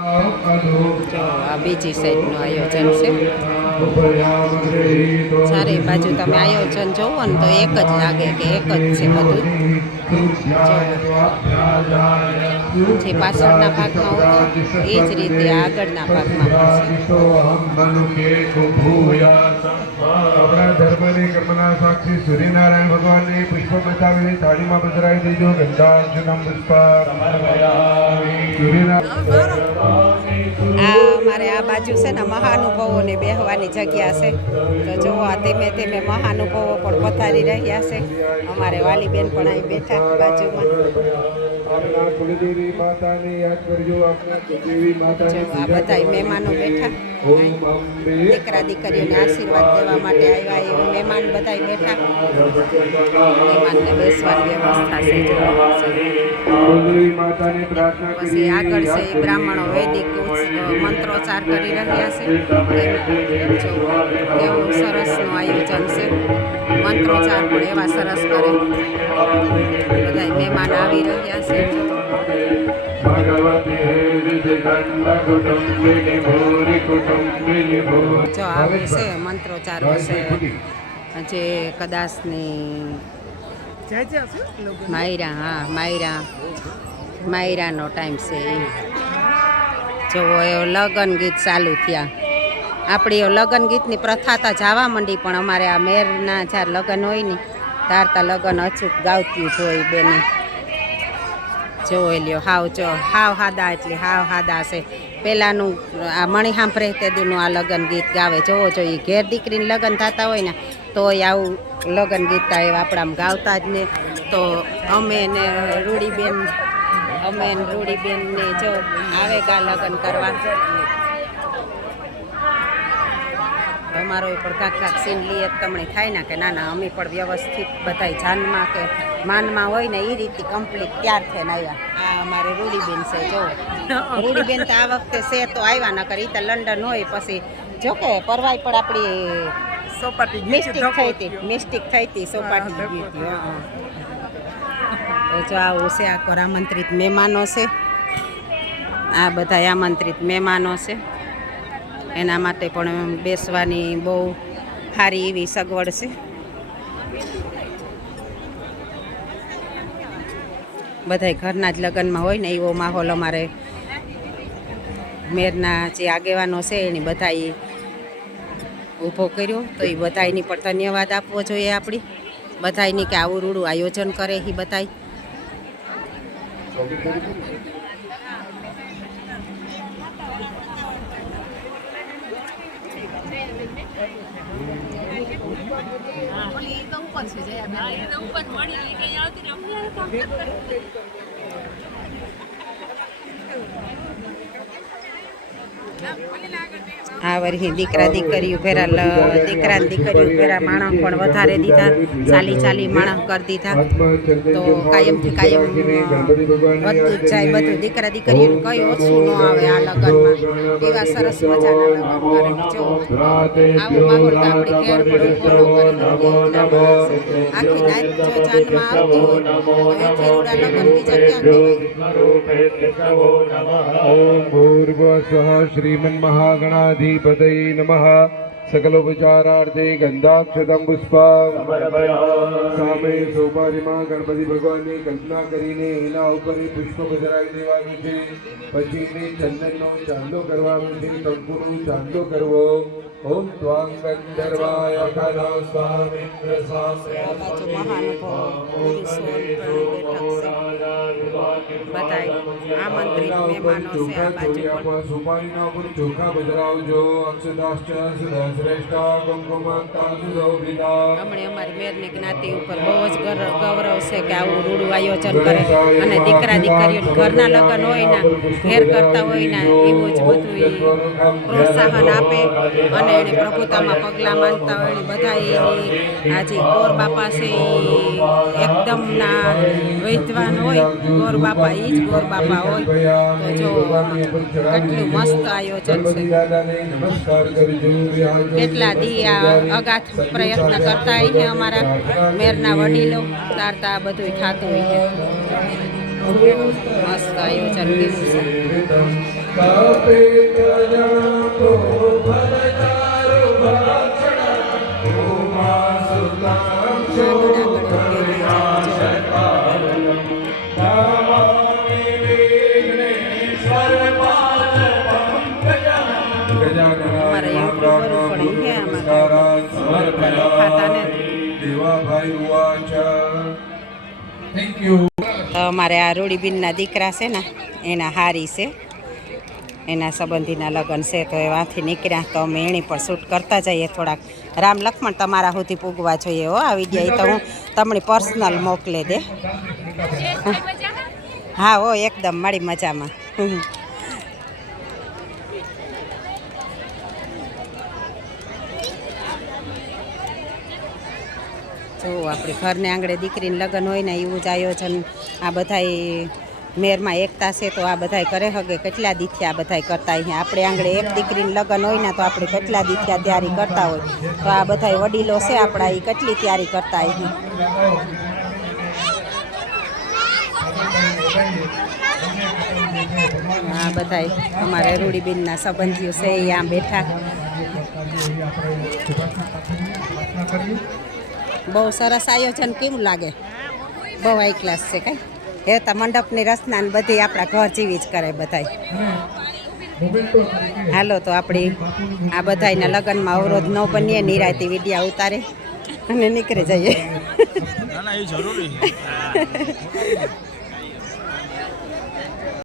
જો આ બીજી સાઈડનું આયોજન છે. ચારે બાજુ તમે આયોજન જોવો ને તો એક જ લાગે કે એક જ છે બધું. જે પાછળના ભાગમાં હતું એ જ રીતે આગળના ભાગમાં પણ છે. આપણા ધર્મની કર્મના સાક્ષી સૂર્યનારાયણ ભગવાનની પુષ્પ બતાવીને થાળીમાં પધરાવી દેજો. ગંધાર્જુનમ પુષ્પા અમારે આ બાજુ છે ને મહાનુભાવોને બેહવાની જગ્યા છે. તો જુઓ આ ધીમે ધીમે મહાનુભાવો પણ પધારી રહ્યા છે. અમારે વાલીબેન પણ અહીં બેઠા બાજુમાં. આ બધા મહેમાનો બેઠા દીકરા દીકરીઓને આશીર્વાદ દેવા માટે આવ્યા એવું મહેમાન બધા બેઠા. મહેમાનને બેસવાની વ્યવસ્થા છે. પછી આગળ છે એ બ્રાહ્મણો વૈદિક મંત્રોચ્ચાર કરી રહ્યા છે. એવું સરસનું આયોજન છે. મંત્રોચ્ચાર પણ એવા સરસ કરે. બધા મહેમાન આવી રહ્યા છે. જો આવું છે મંત્રોચ્ચાર હશે જે કદાચની માયરાનો ટાઈમ છે. જો લગ્ન ગીત ચાલુ થયા. આપણી લગ્ન ગીતની પ્રથા તો જવા માંડી, પણ અમારે આ મેરના જ્યારે લગ્ન હોય ને તારતા લગ્ન અચૂક ગાવતી જ હોય બેને. જોઈ લ્યો હાવ હાદા એટલે હાવ હાદા છે. પહેલાંનું આ મણી સાંભળે તે દીનું આ લગ્ન ગીત ગાવે. જોવો જોઈએ ઘેર દીકરીને લગ્ન થતા હોય ને તો આવું લગ્ન ગીત એવા આપણામાં ગાવતા જ ને. તો અમે ને રૂડીબેનને જો આવે ગા લગ્ન કરવા. અમારો પણ કાંક સીન લઈએ તમને થાય ને કે ના અમે પણ વ્યવસ્થિત બધાય જાનમાં કે માનમાં હોય ને એ રીતે કમ્પ્લીટ તૈયાર થઈને આવ્યા. આ અમારે રૂડીબેન છે. જો રૂડીબેન તો આ વખતે છે તો આવ્યા નકર એ તો લંડન હોય. પછી જો કે પરવાઈ પણ આપણી સોપાટી મિસ્ટેક થઈ હતી સોપાટી ગઈ હતી. જો આવું છે આખો આમંત્રિત મહેમાનો છે. આ બધા આમંત્રિત મહેમાનો છે. એના માટે પણ બેસવાની બહુ સારી એવી સગવડ છે. બધાય ઘરના જ લગ્નમાં હોય ને એવો માહોલ અમારે મેરના જે આગેવાનો છે એની બધાએ ઊભો કર્યો. તો એ બધાયની પણ ધન્યવાદ આપવો જોઈએ આપણી બધાયની કે આવું રૂડું આયોજન કરે એ બધાય. આ વરી દીકરા દીકરીઓ ભેરા દીકરા દીકરીઓ ભેરા માણસ પણ વધારે દીધા. 40 માણસ કરી દીધા. તો કાયમથી કાયમ વધતું જ જાય બધું. દીકરા દીકરીઓને કઈ ઓછું ન આવે આ લગ્નમાં. એવા સરસ મજાના લગ્ન કરે. જો આવો માહોલ તો આપણે ઘેર પણ ઊભો ન કરી આખી નાત જો જાનમાં આવતી હોય તો એથી રૂડા લગ્ન બીજા ક્યાં કહેવાય. श्रीमन्महागणाधिपतये नमः। सकलोपचारार्थे गंधाक्षतम पुष्पा सामे सोपारीમાં ગણપતિ ભગવાનની કલ્પના કરીને એના ઉપર પુષ્પ પધરાવી દેવાનું છે. પછી ચંદનનો ચાંદલો કરવાનો છે. કંકુનો ચાંદલો કરવો. ઓમ ત્વાં ગંધર્વાય ખલા સ્વામિન્દ્ર આમંત્રિત મહેમાનો છે. આ બાજુ સોપારીના ઉપર ચોખા પધરાવજો. અક્ષદાશ્ચ શ્રેષ્ઠા કંકુમાંતા સુશોભિતા. હમણે અમારી મેરની જ્ઞાતિ ઉપર બહુ જ ગૌરવ છે કે આવું રૂડું આયોજન કરે. અને દીકરા દીકરીઓ ઘરના લગ્ન હોય ને ઘેર કરતા હોય ને એવું જ બધું પ્રોત્સાહન આપે. અને એને પ્રભુતામાં પગલાં માંગતા હોય ને બધા એની આજે ગોર બાપા છે એ એકદમ ના વૈદ્વાન હોય. ગોર બાપા એ જ ગોર બાપા હોય. તો જો કેટલું મસ્ત આયોજન છે. કેટલા દિયા અગાધ પ્રયત્ન કરતા હોય છે અમારા મેરના વડીલો. તારતા બધું થતું હોય છે. મસ્ત આયોજન કર્યું છે. કપિત જનતો ભરતારો ભક્ષણ ઉમા સુતમ થેન્ક યુ. તો અમારે આ રૂડીબીનના દીકરા છે ને એના હારી છે, એના સંબંધીના લગ્ન છે, તો એમાંથી નીકળ્યા તો અમે એની પર શૂટ કરતા જઈએ થોડાક. રામ લક્ષ્મણ તમારા સુધી પૂગવા જોઈએ હો આ વિડીયો, એ તો હું તમને પર્સનલ મોકલે દે. હા હો એકદમ મારી મજામાં. જો આપણી ઘરને આંગળે દીકરીને લગ્ન હોય ને એવું જ આયોજન આ બધાય મેરમાં એકતા છે, તો આ બધાય કરે હગે કેટલા દીથી આ બધાય કરતા હોય. આપણે આંગળે એક દીકરીને લગ્ન હોય ને તો આપણે કેટલા દીથી તૈયારી કરતા હોય, તો આ બધાય વડીલો છે આપણા એ કેટલી તૈયારી કરતા હોય. આ બધાય અમારે રૂડીબીનના સંબંધીઓ છે એ આમ બેઠા. બહુ સરસ આયોજન કેવું લાગે, બહુ હાઈ ક્લાસ છે કાંઈ. એ તો મંડપની રચના ને બધી આપણા ઘર જેવી જ કરે બધાય. હાલો તો આપણી આ બધાયના લગ્નમાં અવરોધ ન બનીએ, નિરાયતી વિડીયા ઉતારે અને નીકળી જઈએ.